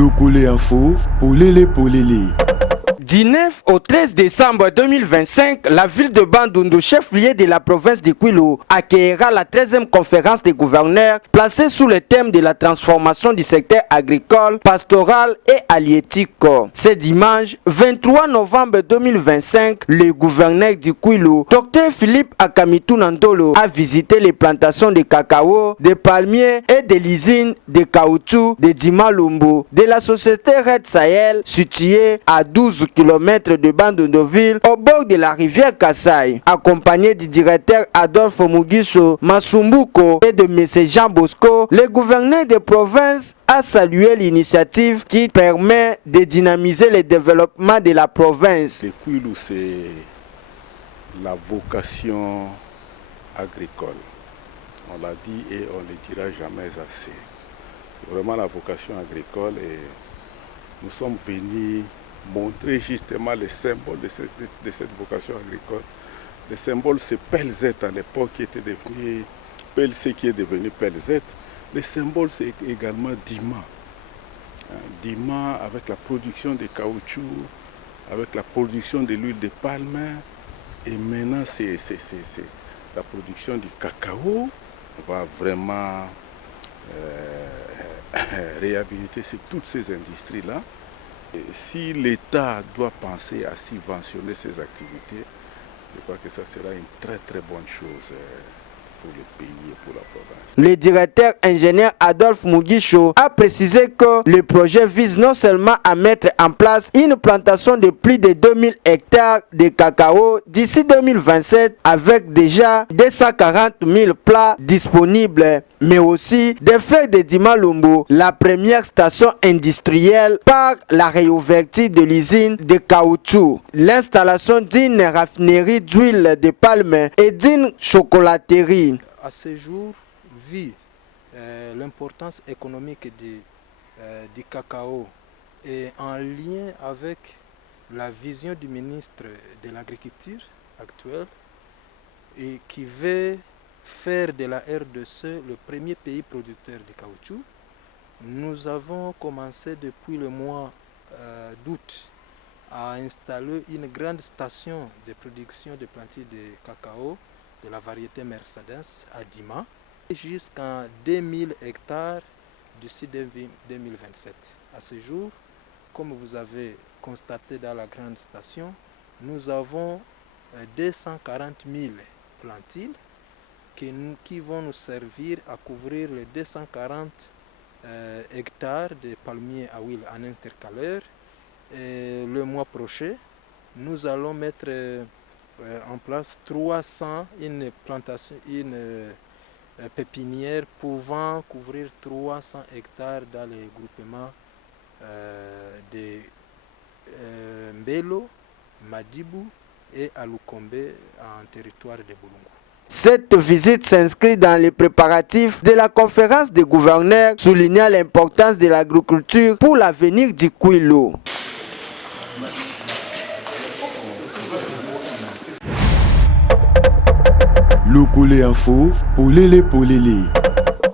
Locole Info, Polélé. Du 9 au 13 décembre 2025, la ville de Bandundu, chef-lieu de la province de Kwilu, accueillera la 13e conférence des gouverneurs placée sous le thème de la transformation du secteur agricole, pastoral et halieutique. Ce dimanche 23 novembre 2025, le gouverneur du Kwilu, Dr Philippe Akamitu Nandolo, a visité les plantations de cacao, de palmiers et de l'usine de caoutchouc de Dimalumbu de la société Red Sahel, située à 12 km de Bandunduville au bord de la rivière Kassai, accompagné du directeur Adolphe Mugisho Masumbuko et de M. Jean Bosco. Le gouverneur de province a salué l'initiative qui permet de dynamiser le développement de la province. Le Kwilu, c'est la vocation agricole. On l'a dit et on ne le dira jamais assez. C'est vraiment la vocation agricole et nous sommes venus montrer justement les symboles de cette vocation agricole. Le symbole, c'est PELZ à l'époque qui était devenu PLC qui est devenu PELZ. Le symbole, c'est également Dima. Dima avec la production de caoutchouc, avec la production de l'huile de palme. Et maintenant, c'est la production du cacao. On va vraiment réhabiliter toutes ces industries-là. Si l'État doit penser à subventionner ces activités, je crois que ça sera une très bonne chose pour le pays et pour la province. Le directeur ingénieur Adolphe Mugisho a précisé que le projet vise non seulement à mettre en place une plantation de plus de 2000 hectares de cacao d'ici 2027 avec déjà 240 000 plats disponibles, mais aussi de faire de Dimalumbu la première station industrielle par la réouverture de l'usine de caoutchouc, l'installation d'une raffinerie d'huile de palme et d'une chocolaterie. À ce jour, vu l'importance économique du cacao et en lien avec la vision du ministre de l'Agriculture actuel et qui veut faire de la RDC le premier pays producteur de caoutchouc, nous avons commencé depuis le mois d'août à installer une grande station de production de plantules de cacao de la variété Mercedes à Dima jusqu'à 2000 hectares d'ici 2027. À ce jour, comme vous avez constaté dans la grande station, nous avons 240 000 plantules qui vont nous servir à couvrir les 240 hectares de palmiers à huile en intercalaire. Et le mois prochain, nous allons mettre en place 300, une pépinière pouvant couvrir 300 hectares dans les groupements de Mbelo, Madibu et Alukombe en territoire de Boulungu. Cette visite s'inscrit dans les préparatifs de la conférence des gouverneurs, soulignant l'importance de l'agriculture pour l'avenir du Kwilu. Locole Info, Polélé.